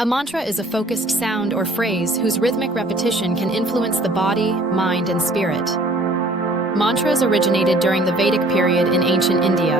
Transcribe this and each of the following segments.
A mantra is a focused sound or phrase whose rhythmic repetition can influence the body, mind, and spirit. Mantras originated during the Vedic period in ancient India,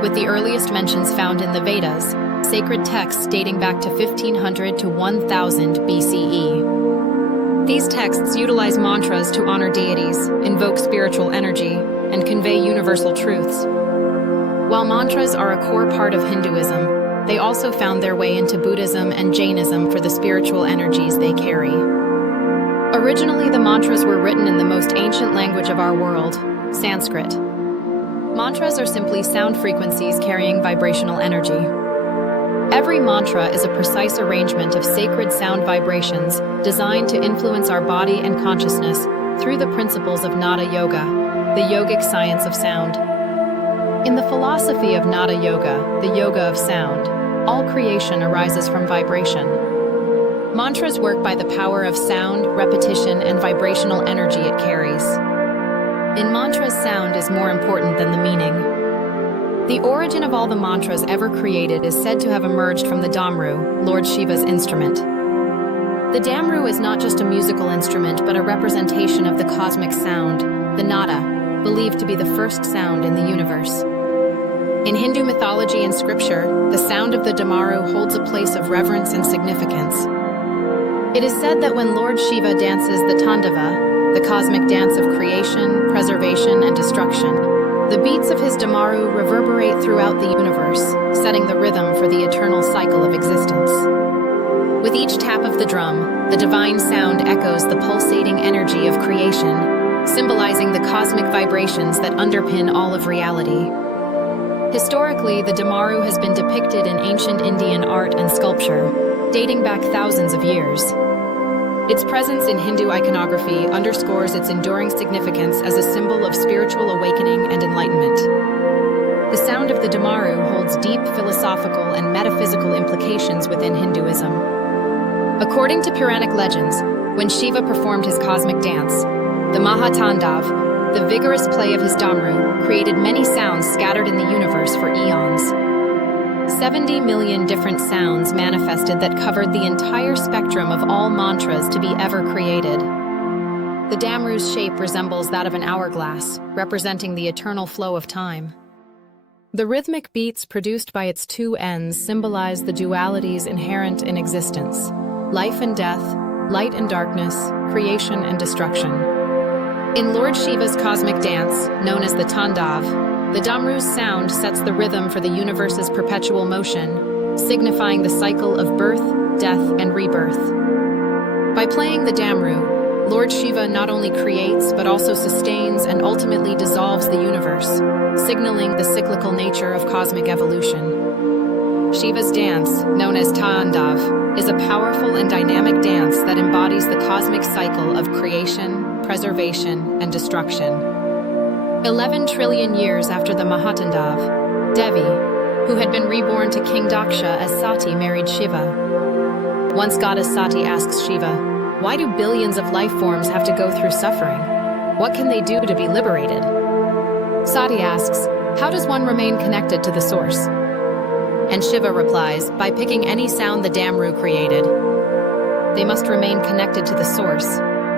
with the earliest mentions found in the Vedas, sacred texts dating back to 1500 to 1000 BCE. These texts utilize mantras to honor deities, invoke spiritual energy, and convey universal truths. While mantras are a core part of Hinduism, they also found their way into Buddhism and Jainism for the spiritual energies they carry. Originally, the mantras were written in the most ancient language of our world, Sanskrit. Mantras are simply sound frequencies carrying vibrational energy. Every mantra is a precise arrangement of sacred sound vibrations designed to influence our body and consciousness through the principles of Nada Yoga, the yogic science of sound. In the philosophy of Nada Yoga, the yoga of sound, all creation arises from vibration. Mantras work by the power of sound, repetition, and vibrational energy it carries. In mantras, sound is more important than the meaning. The origin of all the mantras ever created is said to have emerged from the Damaru, Lord Shiva's instrument. The Damaru is not just a musical instrument, but a representation of the cosmic sound, the nada, believed to be the first sound in the universe. In Hindu mythology and scripture, the sound of the Damaru holds a place of reverence and significance. It is said that when Lord Shiva dances the Tandava, the cosmic dance of creation, preservation, and destruction, the beats of his Damaru reverberate throughout the universe, setting the rhythm for the eternal cycle of existence. With each tap of the drum, the divine sound echoes the pulsating energy of creation, symbolizing the cosmic vibrations that underpin all of reality. Historically, the Damaru has been depicted in ancient Indian art and sculpture, dating back thousands of years. Its presence in Hindu iconography underscores its enduring significance as a symbol of spiritual awakening and enlightenment. The sound of the Damaru holds deep philosophical and metaphysical implications within Hinduism. According to Puranic legends, when Shiva performed his cosmic dance, the Tandav, the vigorous play of his Damaru, created many sounds scattered in the universe for eons. 70 million different sounds manifested that covered the entire spectrum of all mantras to be ever created. The Damaru's shape resembles that of an hourglass, representing the eternal flow of time. The rhythmic beats produced by its two ends symbolize the dualities inherent in existence: life and death, light and darkness, creation and destruction. In Lord Shiva's cosmic dance, known as the Tandav, the Damaru's sound sets the rhythm for the universe's perpetual motion, signifying the cycle of birth, death, and rebirth. By playing the Damaru, Lord Shiva not only creates but also sustains and ultimately dissolves the universe, signaling the cyclical nature of cosmic evolution. Shiva's dance, known as Tandav, is a powerful and dynamic dance that embodies the cosmic cycle of creation, preservation, and destruction. 11 trillion years after the Mahatandav, Devi, who had been reborn to King Daksha as Sati, married Shiva. Once goddess Sati asks Shiva, "Why do billions of life forms have to go through suffering? What can they do to be liberated?" Sati asks, "How does one remain connected to the source?" And Shiva replies, "By picking any sound the Damaru created. They must remain connected to the source,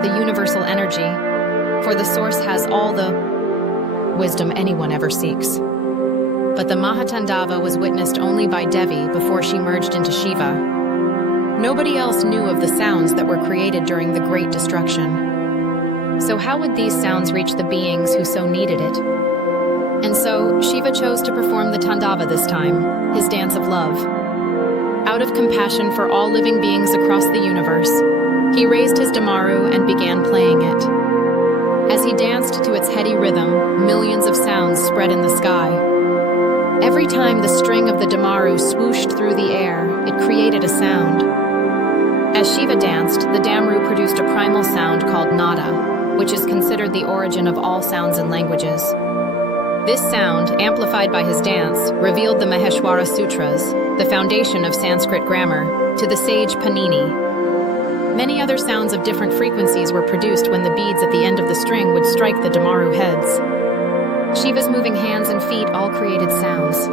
the universal energy, for the source has all the wisdom anyone ever seeks." But the Mahatandava was witnessed only by Devi before she merged into Shiva. Nobody else knew of the sounds that were created during the Great Destruction. So how would these sounds reach the beings who so needed it? And so, Shiva chose to perform the Tandava this time, his dance of love. Out of compassion for all living beings across the universe, he raised his Damaru and began playing it. As he danced to its heady rhythm, millions of sounds spread in the sky. Every time the string of the Damaru swooshed through the air, it created a sound. As Shiva danced, the Damaru produced a primal sound called nada, which is considered the origin of all sounds and languages. This sound, amplified by his dance, revealed the Maheshwara Sutras, the foundation of Sanskrit grammar, to the sage Panini. Many other sounds of different frequencies were produced when the beads at the end of the string would strike the Damaru heads. Shiva's moving hands and feet all created sounds.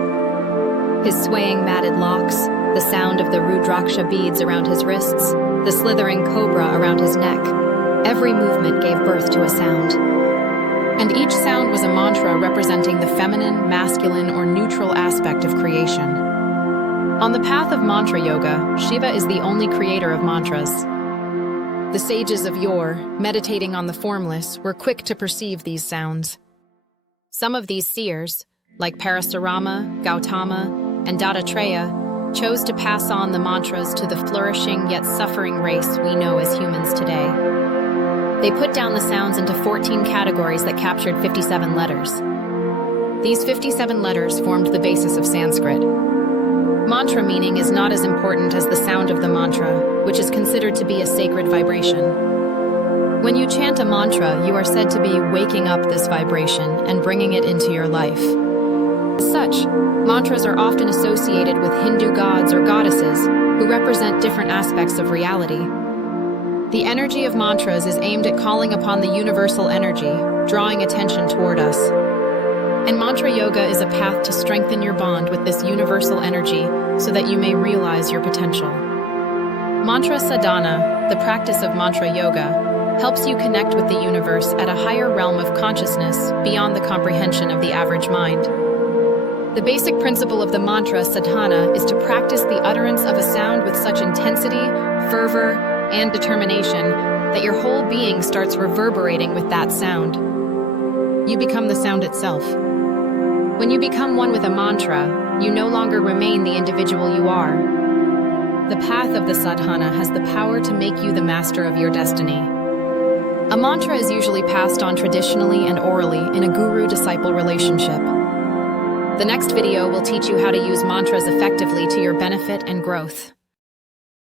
His swaying matted locks, the sound of the Rudraksha beads around his wrists, the slithering cobra around his neck. Every movement gave birth to a sound. And each sound was a mantra representing the feminine, masculine, or neutral aspect of creation. On the path of mantra yoga, Shiva is the only creator of mantras. The sages of yore, meditating on the formless, were quick to perceive these sounds. Some of these seers, like Parasurama, Gautama, and Dattatreya, chose to pass on the mantras to the flourishing yet suffering race we know as humans today. They put down the sounds into 14 categories that captured 57 letters. These 57 letters formed the basis of Sanskrit. Mantra meaning is not as important as the sound of the mantra, which is considered to be a sacred vibration. When you chant a mantra, you are said to be waking up this vibration and bringing it into your life. As such, mantras are often associated with Hindu gods or goddesses who represent different aspects of reality. The energy of mantras is aimed at calling upon the universal energy, drawing attention toward us. And mantra yoga is a path to strengthen your bond with this universal energy so that you may realize your potential. Mantra sadhana, the practice of mantra yoga, helps you connect with the universe at a higher realm of consciousness beyond the comprehension of the average mind. The basic principle of the mantra sadhana is to practice the utterance of a sound with such intensity, fervor, and determination that your whole being starts reverberating with that sound. You become the sound itself. When you become one with a mantra, you no longer remain the individual you are. The path of the sadhana has the power to make you the master of your destiny. A mantra is usually passed on traditionally and orally in a guru-disciple relationship. The next video will teach you how to use mantras effectively to your benefit and growth.